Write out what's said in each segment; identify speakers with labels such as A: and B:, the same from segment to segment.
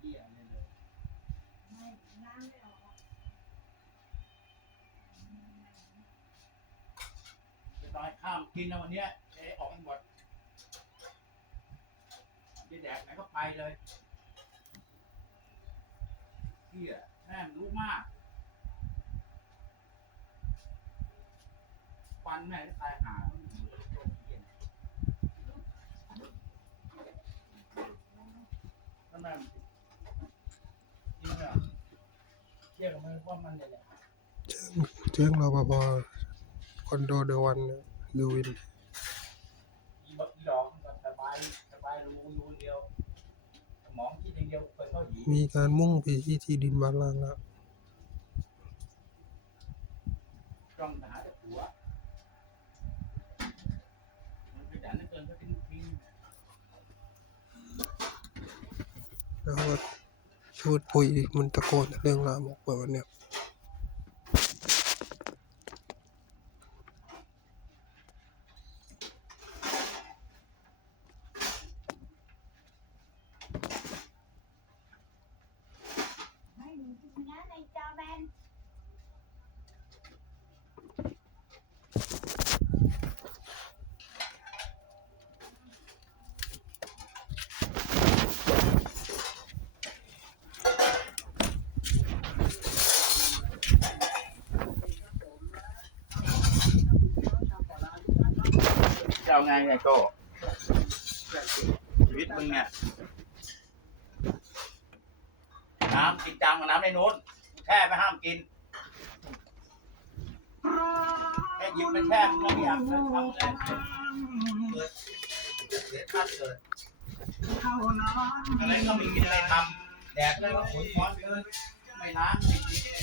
A: เหี้ยอะไรเลย
B: ไม่น้ำไม่ออก
A: จะตายข้ามกินนะวันเนี้ยเจ๊ออกกันหมดจะแดกไหนก็ไปเลยเหี้ยแม่งรู้มากฟันแม่งจะตายหามันเหมือ นโรคเหี้ยนั่นแม่งจริงเหรอเชื่อกันว่ามันเนี่ยแหละ
C: แจ้งรปภคอนโดเดวันยูวิน
A: อีบอีดอกมันก็สบายสบายรู้รู้เดียวสมองคิดอย่างเดียวเปิดเข้าหี
C: มีการมุ่งไปที่ที่ดินบ้านล่างแล้ว
A: จ้องหาแต่ผัวมันขยันเหลือเกินก็ทิ้งทิ้ง
C: แล้วก็ พูดคุยมันตะโกนเรื่องราวบอกว่าวันเนี้ย
B: ให้หนูกินนะในจอแบน
A: เจ้าไงไงโก้ชีวิตมึงเนี่ย น้ำกินจังกับน้ำในนู้นแช่ไม่ห้ามกินแค่หยิบไปแช่มึงแล้วไม่อยากจะทำเลยเกิดเสียชาติเกิดอะไรก็ไมีกินอะไรทำแดกเลยว่าขนม้อนเกินไม่ล้างไม่กินไม่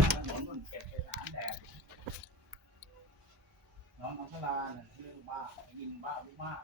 A: ก หมุนนมันเก็บไปสานแดดน้องน้องสลาเนี่ยเรื่องบ้ายิงบ้ารู้มาก